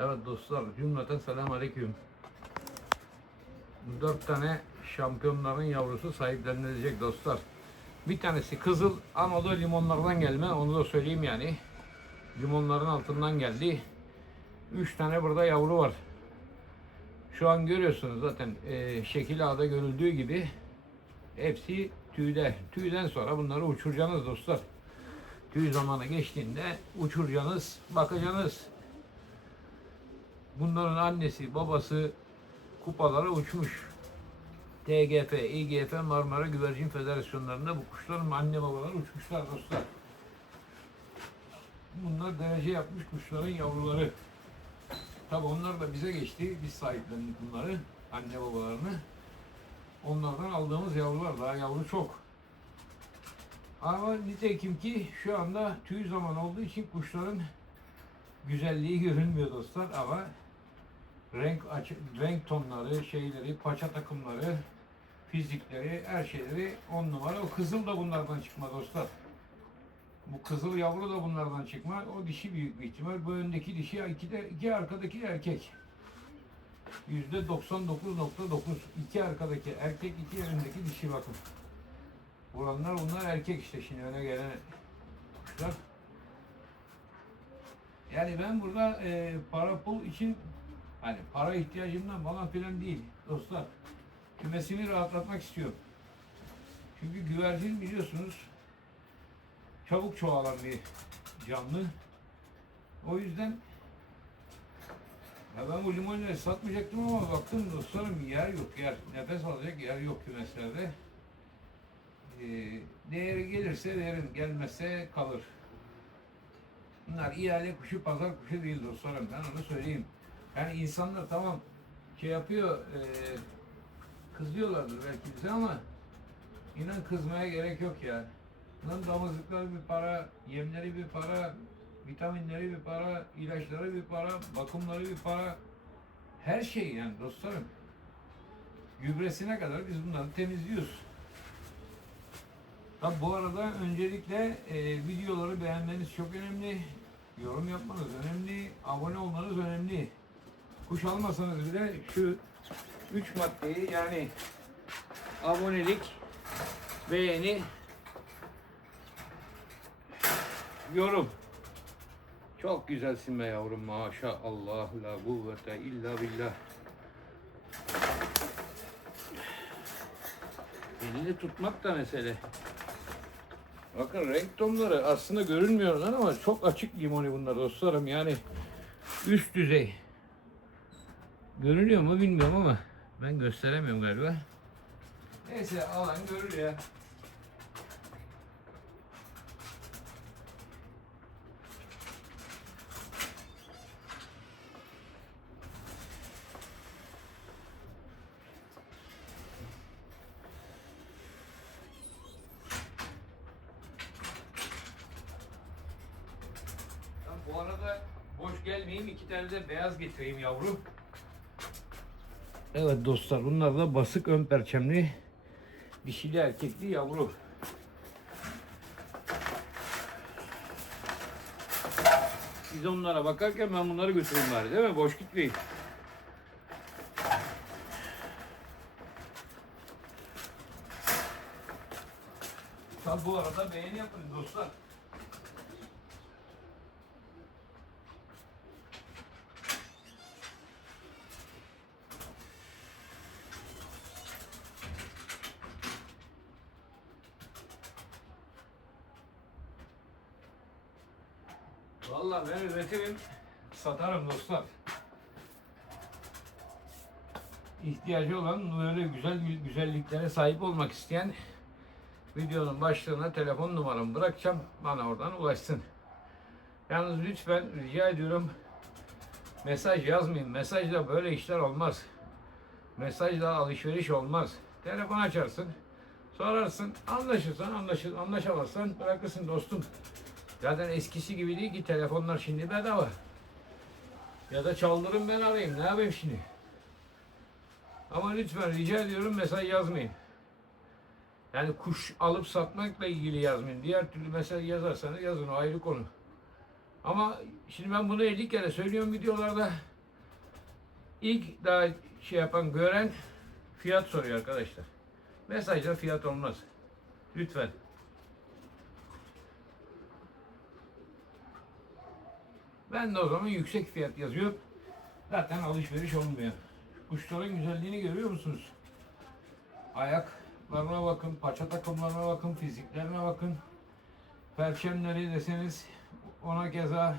Evet dostlar, cümleten selam aleyküm. Dört tane şampiyonların yavrusu sahiplenilecek dostlar. Bir tanesi kızıl da limonlardan gelme, onu da söyleyeyim yani. Limonların altından geldi. Üç tane burada yavru var. Şu an görüyorsunuz zaten e, şekil ağda görüldüğü gibi hepsi tüyde. Tüyden sonra bunları uçuracaksınız dostlar. Tüy zamanı geçtiğinde uçuracaksınız, bakacaksınız. Bunların annesi, babası kupalara uçmuş. TGF, İGF, Marmara Güvercin Federasyonlarında bu kuşların anne babaları uçmuşlar dostlar. Bunlar derece yapmış kuşların yavruları. Tabi onlar da bize geçti. Biz sahiplendik bunları, anne babalarını. Onlardan aldığımız yavrular daha yavru çok. Ama nitekim ki şu anda tüy zaman olduğu için kuşların güzelliği görünmüyor dostlar ama renk renk tonları, şeyleri, paça takımları, fizikleri, her şeyleri on numara. O kızıl da bunlardan çıkma dostlar. Bu kızıl yavru da bunlardan çıkma. O dişi büyük bir ihtimal. Bu öndeki dişi, iki, de, iki arkadaki erkek. Yüzde 99.9. İki arkadaki erkek, iki yerindeki dişi bakın. Buranlar bunlar erkek işte şimdi öne gelen. Yani ben burada e, para pul için hani para ihtiyacımdan falan filan değil dostlar. Kümesimi rahatlatmak istiyorum. Çünkü güvercin biliyorsunuz çabuk çoğalan bir canlı. O yüzden ya ben bu limonları satmayacaktım ama baktım dostlarım yer yok yer. Nefes alacak yer yok kümeslerde. Ee, değeri gelirse verin, gelmezse kalır. Bunlar ihale kuşu, pazar kuşu değil dostlarım. Ben onu söyleyeyim. Yani insanlar tamam şey yapıyor, e, kızıyorlardır belki bize ama inan kızmaya gerek yok ya. Bunların damızlıkları bir para, yemleri bir para, vitaminleri bir para, ilaçları bir para, bakımları bir para. Her şey yani dostlarım. Gübresine kadar biz bunları temizliyoruz. Tabi bu arada öncelikle e, videoları beğenmeniz çok önemli. Yorum yapmanız önemli. Abone olmanız önemli. Kuş almasanız bile şu üç maddeyi yani abonelik, beğeni, yorum. Çok güzelsin be yavrum maşallah la kuvvete illa billah. Elini tutmak da mesele. Bakın renk tonları aslında görünmüyorlar ama çok açık limoni bunlar dostlarım. Yani üst düzey. Görünüyor mu bilmiyorum ama ben gösteremiyorum galiba. Neyse alan görür ya. Bu arada boş gelmeyeyim iki tane de beyaz getireyim yavru. Evet dostlar bunlar da basık ön perçemli dişili erkekli yavru. Siz onlara bakarken ben bunları götüreyim bari değil mi? Boş gitmeyin. Tabi bu arada beğeni yapın dostlar. Ben üretirim, satarım dostlar. İhtiyacı olan böyle güzel güzelliklere sahip olmak isteyen videonun başlığına telefon numaramı bırakacağım. Bana oradan ulaşsın. Yalnız lütfen rica ediyorum mesaj yazmayın. Mesajla böyle işler olmaz. Mesajla alışveriş olmaz. Telefon açarsın, sorarsın, anlaşırsan anlaşır, anlaşamazsan bırakırsın dostum. Zaten eskisi gibi değil ki telefonlar şimdi bedava. Ya da çaldırın ben arayayım. Ne yapayım şimdi? Ama lütfen rica ediyorum mesaj yazmayın. Yani kuş alıp satmakla ilgili yazmayın. Diğer türlü mesaj yazarsanız yazın o ayrı konu. Ama şimdi ben bunu 50 kere söylüyorum videolarda. İlk daha şey yapan, gören fiyat soruyor arkadaşlar. Mesajda fiyat olmaz. Lütfen. Ben de o zaman yüksek fiyat yazıyorum. Zaten alışveriş olmuyor. Kuşların güzelliğini görüyor musunuz? Ayaklarına bakın, paça takımlarına bakın, fiziklerine bakın. Perçemleri deseniz ona keza.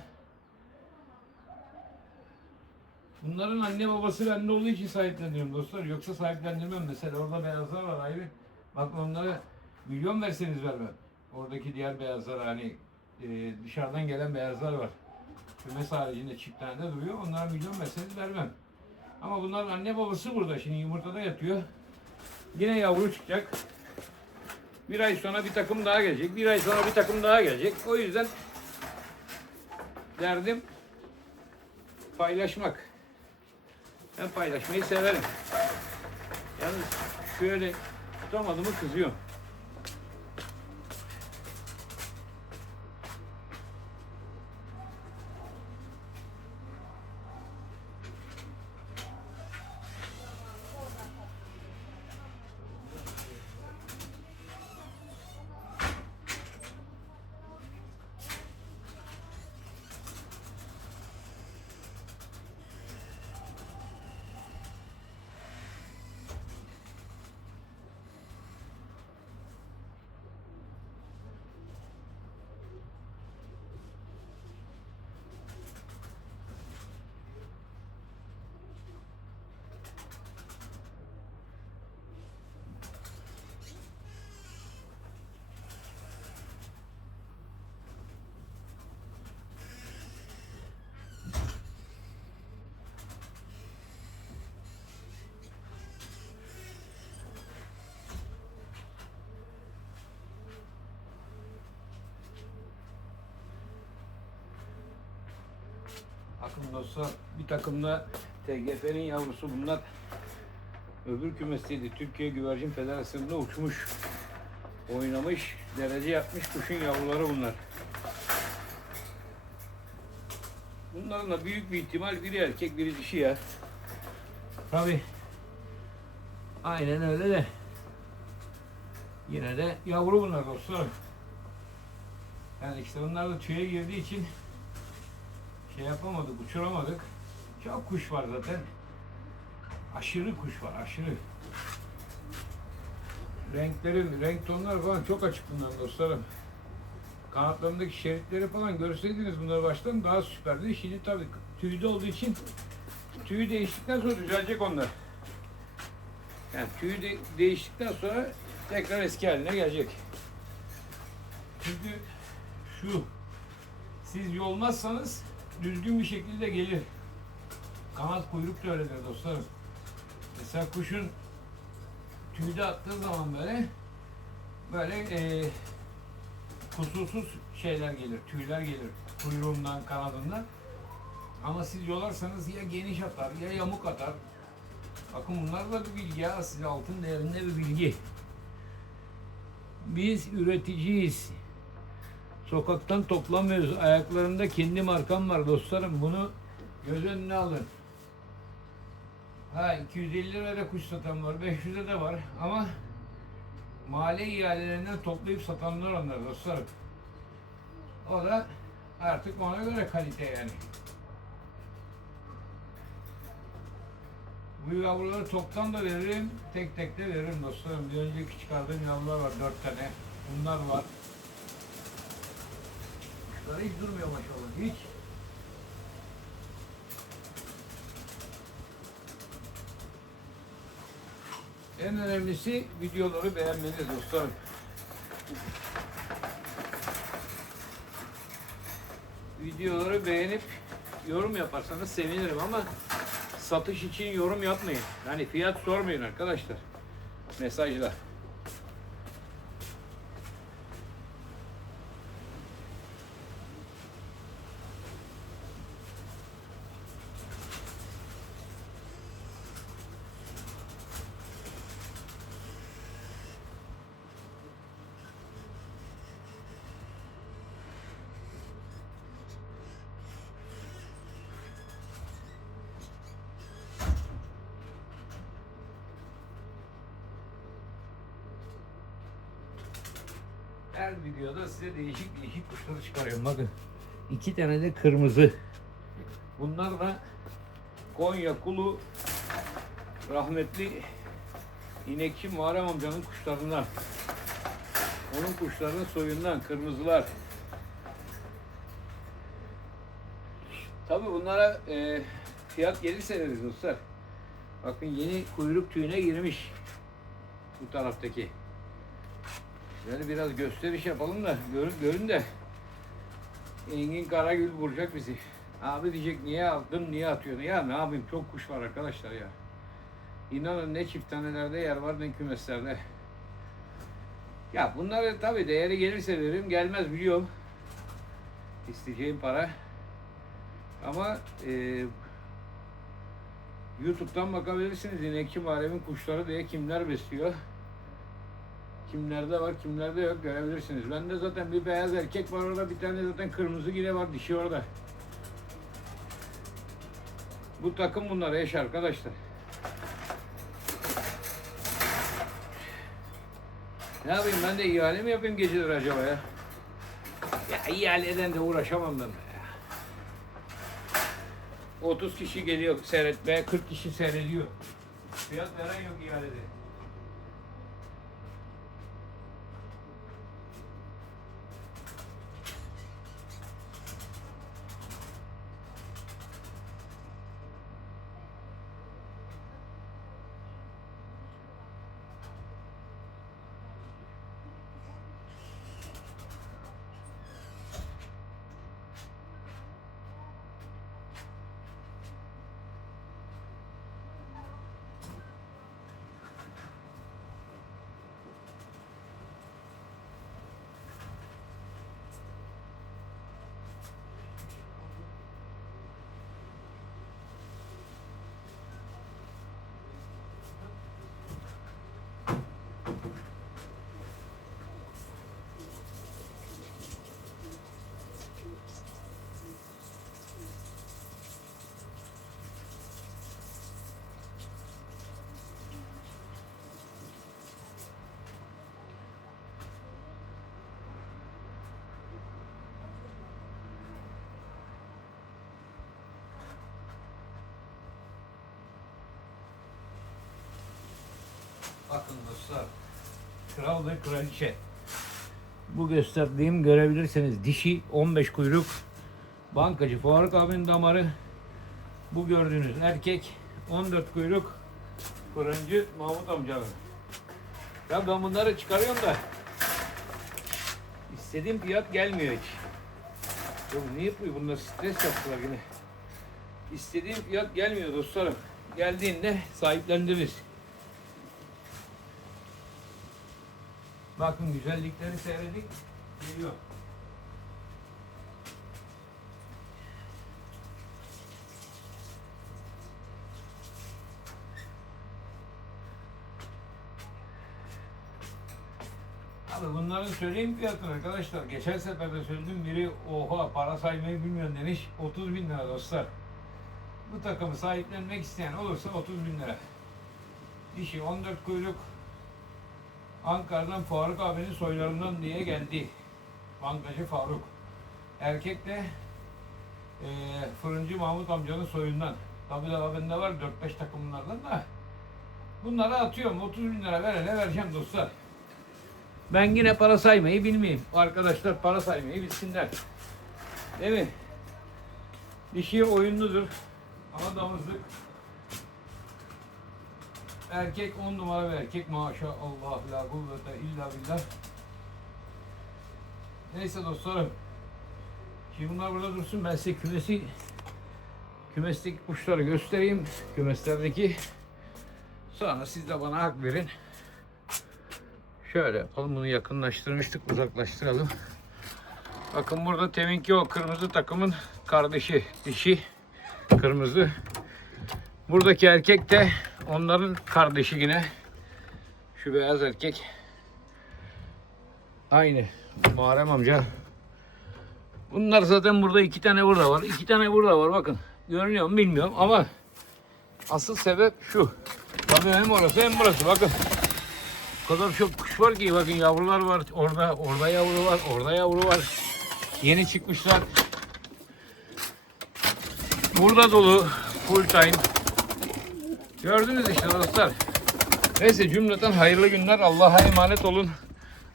Bunların anne babası bende olduğu için sahipleniyorum dostlar. Yoksa sahiplendirmem. Mesela orada beyazlar var ayrı. Bak onlara milyon verseniz vermem. Oradaki diğer beyazlar hani e, dışarıdan gelen beyazlar var. Kümes haricinde çift tane de duruyor. Onlara milyon verseniz vermem. Ama bunların anne babası burada. Şimdi yumurtada yatıyor. Yine yavru çıkacak. Bir ay sonra bir takım daha gelecek. Bir ay sonra bir takım daha gelecek. O yüzden derdim paylaşmak. Ben paylaşmayı severim. Yalnız şöyle tutamadığımı kızıyorum. Dostlar bir takımda TGF'nin yavrusu bunlar. Öbür kümesteydi. Türkiye Güvercin Federasyonu'nda uçmuş. Oynamış, derece yapmış kuşun yavruları bunlar. Bunların da büyük bir ihtimal biri erkek biri dişi ya. Tabi. Aynen öyle de. Yine de yavru bunlar dostlar. Yani işte bunlar da tüye girdiği için şey yapamadık, uçuramadık. Çok kuş var zaten. Aşırı kuş var, aşırı. Renkleri, renk tonları falan çok açık bunların dostlarım. Kanatlarındaki şeritleri falan görseydiniz bunları baştan daha süperdi. Şimdi tabii tüyde olduğu için tüyü değiştikten sonra düzelecek onlar. Yani tüyü de değiştikten sonra tekrar eski haline gelecek. Çünkü şu siz yolmazsanız düzgün bir şekilde gelir. Kanat kuyruk da öyledir dostlarım. Mesela kuşun tüyde attığı zaman böyle böyle e, kusursuz şeyler gelir, tüyler gelir kuyruğundan, kanadından. Ama siz yolarsanız ya geniş atar ya yamuk atar. Bakın bunlar da bir bilgi ya, size altın değerinde bir bilgi. Biz üreticiyiz. Sokaktan toplamıyoruz. Ayaklarında kendi markam var dostlarım. Bunu göz önüne alın. Ha 250 liraya kuş satan var, 500'e de var ama mahalle ihalelerinden toplayıp satanlar onlar dostlarım. O da artık ona göre kalite yani. Bu yavruları toptan da veririm, tek tek de veririm dostlarım. Bir önceki çıkardığım yavrular var, dört tane. Bunlar var. Kuşlar hiç durmuyor maşallah, hiç. En önemlisi videoları beğenmeniz dostlarım. Videoları beğenip yorum yaparsanız sevinirim ama satış için yorum yapmayın. Yani fiyat sormayın arkadaşlar. Mesajla. Her videoda size değişik değişik kuşları çıkarıyorum. Bakın. iki tane de kırmızı. Bunlar da Konya Kulu rahmetli inekçi Muharrem amcanın kuşlarından. Onun kuşlarının soyundan kırmızılar. Tabi bunlara e, fiyat gelirse deriz dostlar. Bakın yeni kuyruk tüyüne girmiş bu taraftaki. Yani biraz gösteriş yapalım da görün, görün de Engin Karagül vuracak bizi. Abi diyecek niye aldın niye atıyorsun? Ya ne yapayım çok kuş var arkadaşlar ya. İnanın ne çift tanelerde yer var ne kümeslerde. Ya bunları tabi değeri gelirse veririm gelmez biliyorum. İsteyeceğim para. Ama e, YouTube'dan bakabilirsiniz inekçi mahallemin kuşları diye kimler besliyor. Kimlerde var kimlerde yok görebilirsiniz. Bende zaten bir beyaz erkek var orada bir tane zaten kırmızı yine var dişi orada. Bu takım bunlar eş arkadaşlar. Ne yapayım ben de ihale mi yapayım geceleri acaba ya? Ya ihaleden de uğraşamam ben. be ya. 30 kişi geliyor seyretmeye, 40 kişi seyrediyor. Fiyat veren yok ihalede. Bakın dostlar. Kral ve kraliçe. Bu gösterdiğim görebilirsiniz. Dişi 15 kuyruk. Bankacı Faruk abinin damarı. Bu gördüğünüz erkek 14 kuyruk. Fırıncı Mahmut amcanın. Ya ben bunları çıkarıyorum da istediğim fiyat gelmiyor hiç. Ya ne yapıyor bunlar stres yaptılar yine. İstediğim fiyat gelmiyor dostlarım. Geldiğinde sahiplendiririz. Bakın güzellikleri seyredik. Geliyor. Abi bunların söyleyeyim fiyatını arkadaşlar. Geçen sefer de söyledim biri oha para saymayı bilmiyorum demiş. 30 bin lira dostlar. Bu takımı sahiplenmek isteyen olursa 30 bin lira. Dişi 14 kuyruk, Ankara'dan Faruk abinin soylarından diye geldi. Bankacı Faruk. Erkek de e, fırıncı Mahmut amcanın soyundan. Tabi daha bende var 4-5 takımlardan da. Bunları atıyorum. 30 bin lira verene vereceğim dostlar. Ben yine para saymayı bilmeyeyim. Arkadaşlar para saymayı bilsinler. Değil mi? Dişi oyunludur. Ama damızlık. Erkek on numara bir erkek maşallah la kuvvete illa billah. Neyse dostlarım. Şimdi bunlar burada dursun ben size kümesi kümesteki kuşları göstereyim. Kümeslerdeki sonra siz de bana hak verin. Şöyle yapalım bunu yakınlaştırmıştık uzaklaştıralım. Bakın burada teminki o kırmızı takımın kardeşi dişi kırmızı. Buradaki erkek de onların kardeşi yine. Şu beyaz erkek. Aynı. Muharrem amca. Bunlar zaten burada iki tane burada var. iki tane burada var bakın. Görünüyor mu bilmiyorum ama asıl sebep şu. Tabii hem orası hem burası bakın. O kadar çok kuş var ki bakın yavrular var. Orada orada yavru var. Orada yavru var. Yeni çıkmışlar. Burada dolu full time. Gördünüz işte dostlar. Neyse cümleten hayırlı günler. Allah'a emanet olun.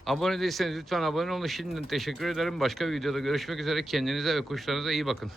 Abone değilseniz lütfen abone olun. Şimdiden teşekkür ederim. Başka bir videoda görüşmek üzere. Kendinize ve kuşlarınıza iyi bakın.